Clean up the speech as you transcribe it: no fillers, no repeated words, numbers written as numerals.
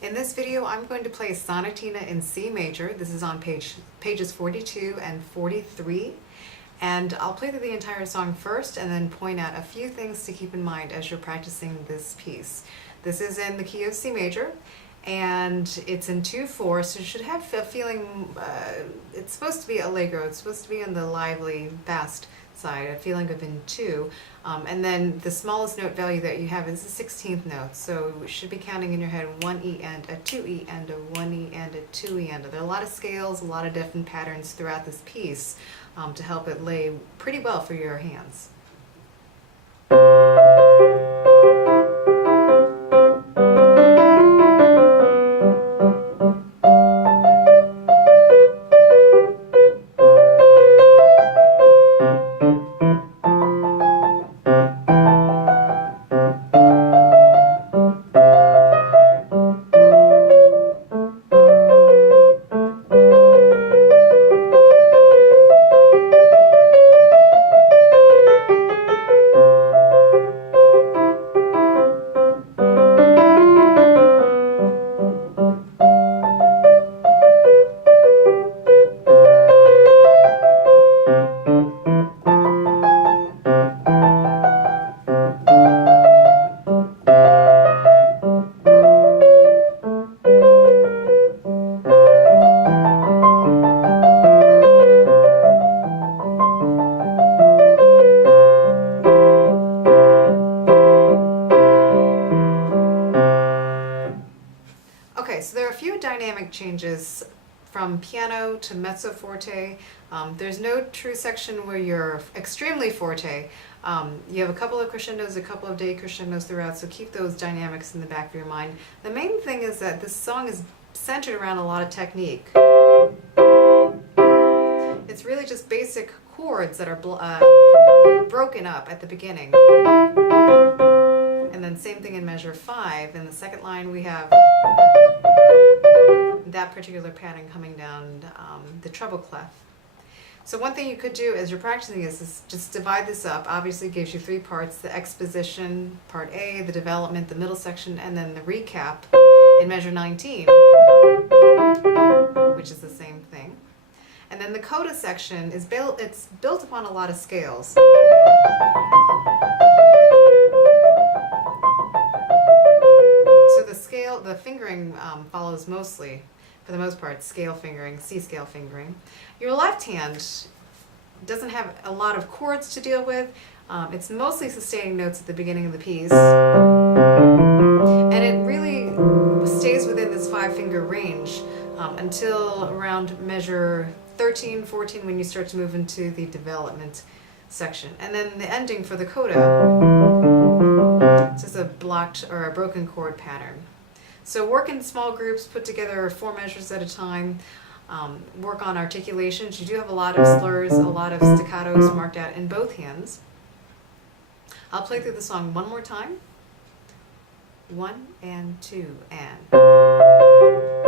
In this video, I'm going to play Sonatina in C major. This is on pages 42 and 43. And I'll play through the entire song first and then point out a few things to keep in mind as you're practicing this piece. This is in the key of C major, and it's in 2/4, so you should have a feeling, it's supposed to be allegro, it's supposed to be on the lively, fast side, a feeling of in 2. And then the smallest note value that you have is the 16th note, so you should be counting in your head 1 E and a 2 E and a 1 E and a 2 E and. There are a lot of scales, a lot of different patterns throughout this piece to help it lay pretty well for your hands. Okay, so there are a few dynamic changes from piano to mezzo forte. There's no true section where you're extremely forte. You have a couple of crescendos, a couple of decrescendos throughout, so keep those dynamics in the back of your mind. The main thing is that this song is centered around a lot of technique. It's really just basic chords that are broken up at the beginning. And then same thing in measure 5. In the second line we have that particular pattern coming down the treble clef. So one thing you could do as you're practicing is just divide this up. Obviously it gives you 3 parts: the exposition, part A, the development, the middle section, and then the recap in measure 19, which is the same thing. And then the coda section is built upon a lot of scales. So the fingering follows mostly, for the most part, scale fingering, C scale fingering. Your left hand doesn't have a lot of chords to deal with. It's mostly sustaining notes at the beginning of the piece. And it really stays within this 5-finger range until around measure 13, 14, when you start to move into the development section. And then the ending for the coda, it's just a blocked or a broken chord pattern. So work in small groups, put together 4 measures at a time. Work on articulations. You do have a lot of slurs, a lot of staccatos marked out in both hands. I'll play through the song one more time. 1 and 2 and.